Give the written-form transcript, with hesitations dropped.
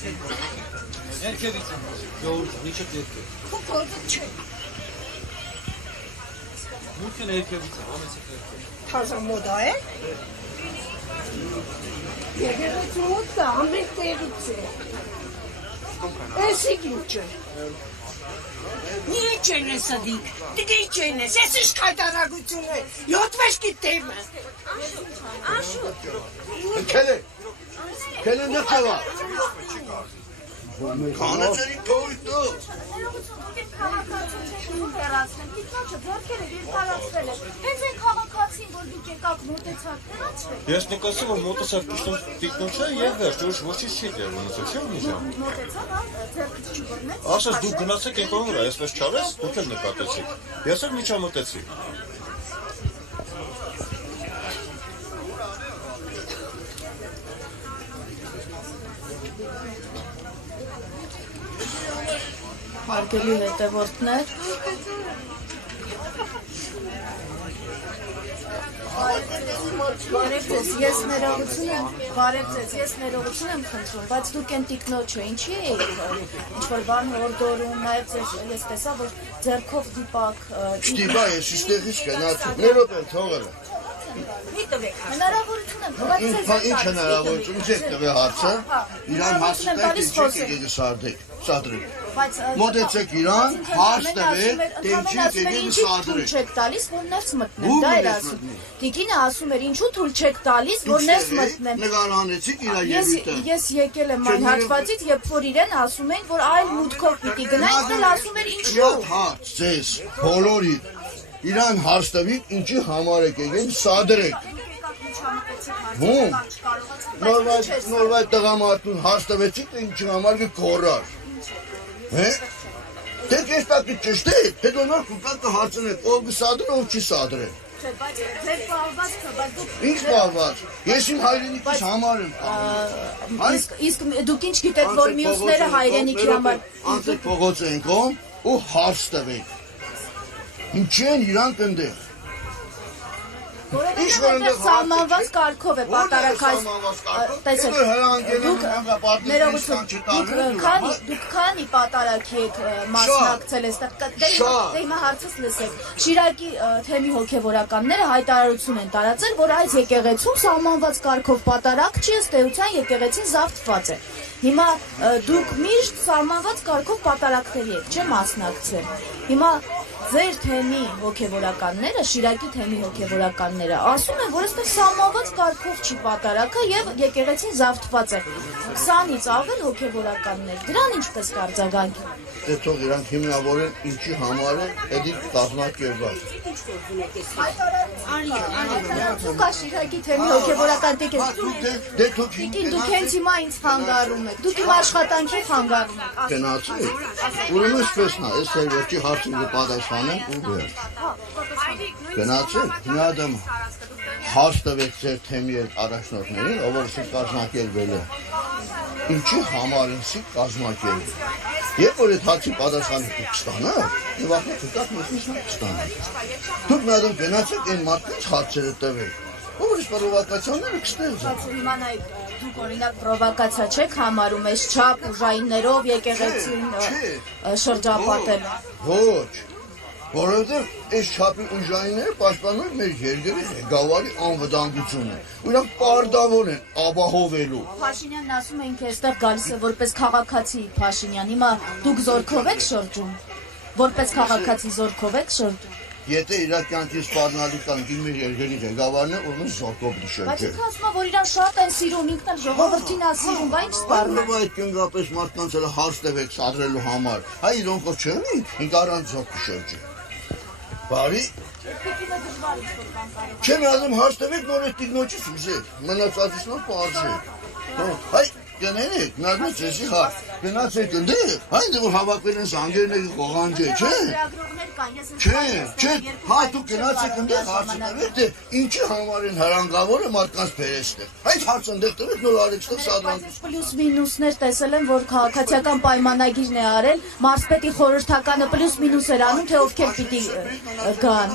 Երկևից եմ։ Ժողովուրդ, միջև երկև։ Քո գործը չէ։ Մուտքն երկևից է, ամենից երկև։ Թազա մոդա է։ Եկեղեցու ամեն տեղից է։ Էսի գիրջը։ Niye çenesi dik? Dike çenesi. Sessiz kaydaragütünü. Yotveş gittim. Kele ne kadar? Kanı çelik doğruydu. Ես նկատեցի, որ մոտեցավ տիկնոջ է եւ վերջ, ոչինչ չի դեռ ունեցել, չէ՞ ունեցա։ Ասես դու գնացեք եկող վրա, այսպես չարես, դուք էլ նկատեցիք։ Ես էլ միջամտեցի։ Հարգելի հետևորդներ, բարև ձեզ, ես ներողություն եմ խնդրում, բայց դուք են տիկնոջը, ինչի էիք ինչ-որ բան հորդորում, նաև ես տեսա, որ ձեռքով դիպակ… Չդիպա, ես իստեղից կնացում, ներոտ եմ թողել եմ։ Հնարավորություն եմ, բայց ձեզ Ինչ հնարավորություն, ձեզ տվե հարցը, իրան հասիտեք, ինչեք եկեք սարդեք, սադրեք։ Մոտեցեք իրան, հարց տվեք, տենչիկ եկեք սադրեք։ Ինչու թույլ չեք տալիս, որ ներս մտնեմ, դա էր ասում։ Տիկինը ասում էր, ինչու թույլ չեք տալիս, որ ներս մտնեմ։ Նկարանեցիք իրա ելույթը։ Ես եկել եմ այն հատվածից, երբ որ իրեն ասում էին, որ այլ մուտքով պիտի գնայինք, էլ ասում էր ինչու։ Հարց ձեզ, բոլորի, իրան հարց տվեք, ինչի համար եք եկել սադրեք։ Նորվայ տղամարդուն հարց տվեցիք, ինչի համար կգորար։ Դե կեստակի ճշտ է, հետո նոր կուկան կհարցնեք, ով կսադրե, ով չի սադրե։ Ինչ պահված, ես իմ հայրենիքիս համար եմ պահվում։ Իսկ դուք ինչ գիտեք, որ մյուսները հայրենիքի համար… Անցեք փողոց ենք ում ու հարց տվեք։ Ինչի են իրանք ընդեղ։ Որովհետև սահմանված կարգով է պատարագայց… Տեսեք, դուք քանի պատարագի եք մասնակցել այստեղ, դե հիմա հարցս լսեք, Շիրակի թեմի հոգևորականները հայտարարություն են տարածել, որ այս եկեղեցում սահմանված կարգով պատարագ չի, ըստ էության եկեղեցին զավթված է։ Հիմա դուք միշտ սահմանված կարգով պատարագների եք, չէ՞ մասնակցել։ Հիմա ձեր թեմի հոգևորականները, Շիրակի թեմի հոգևորականները ասում են, որ այստեղ սահմանված կարգով չի պատարագը եւ եկեղեցին զավթված է։ 20-ից ավել հոգևորականներ, դրան ինչպես կարձագանքի։ Դե թող իրանք հիմնավորեն ինչի համար է, էդի կազմակերպված։ Դուք Շիրակի թեմի հոգևորական տիկին, դուք հենց հիմա ինձ խանգարում եք, դուք իմ աշխատանքի խանգարում եք։ Գնացեք, ուրեմն սպեսնա, այս վերջի հարցին կպատասխանեմ ու վերջ։ Գնացեք, մի ադամ հարց տվեք ձեր թեմի առաջնորդներին, ով որ սիկ կազմակերպել է։ Ինչի համար են սիկ կազմակերպել։ Երբ որ այդ հարցի պատասխանը դուք կստանաք, եւ ապա դուք կստանաք։ Դուք մի ադամ գնացեք այն մարդկանց հարցերը տվեք։ Ով որ պրովոկացիաները կստեղծեն։ Հիմա նայեք, դուք օրինակ պրովոկացիա չեք համարում այս չափ ուժայիններով եկեղեցին շրջապատել։ Ոչ, որովհետև այս չափի ուժայինները պաշտպանում են մեր երկրի ղեկավարի անվտանգությունը։ Իրանք պարտավոր են ապահովելու։ Փաշինյանն ասում է ինքը այստեղ գալիս է որպես քաղաքացի Փաշինյան։ Հիմա դուք զորքով եք շրջում։ Որպես քաղաքացի զորքով եք շրջում։ Եթե իրա կյանքի սպառնալու կան մեր երկրի ղեկավարն է, ուրեմն զորքով դիշել Բայց չէ։ ինքը ասում է, որ իրան շատ են սիրում, ինքն էլ ժողովրդին է սիրում, բա ինչ սպառնում։ Այդ կնգապես մարդկանց էլ հարց տվեք սադրելու համար։ Հայ իրոնքով չէ՞, ինք առանց զորք շրջի։ Բարի։ Չեմ ասում հարց տվեք նոր այդ տիկնոջից ուզեք, մնացածից նոր պարզեք։ Հայ գնացեք, նարմից էսի հարց, գնացեք ընդեղ, այնտեղ որ հավաքվել են զանգերների խողանջե, չէ՞։ Չէ, հա դուք գնացեք ընդեղ հարցը տվեք, թե ինչի համար են հրանգավորը մարդկանց բերեստեղ։ Այդ հարցը ընդեղ տվեք նոր արեքստեղ սադրանքից։ Պլյուս մինուսներ տեսել եմ, որ քաղաքացիական պայմանագիրն է արել, մարզպետի խորհրդականը պլյուս մինուս էր անում, թե ովքեր պիտի գան։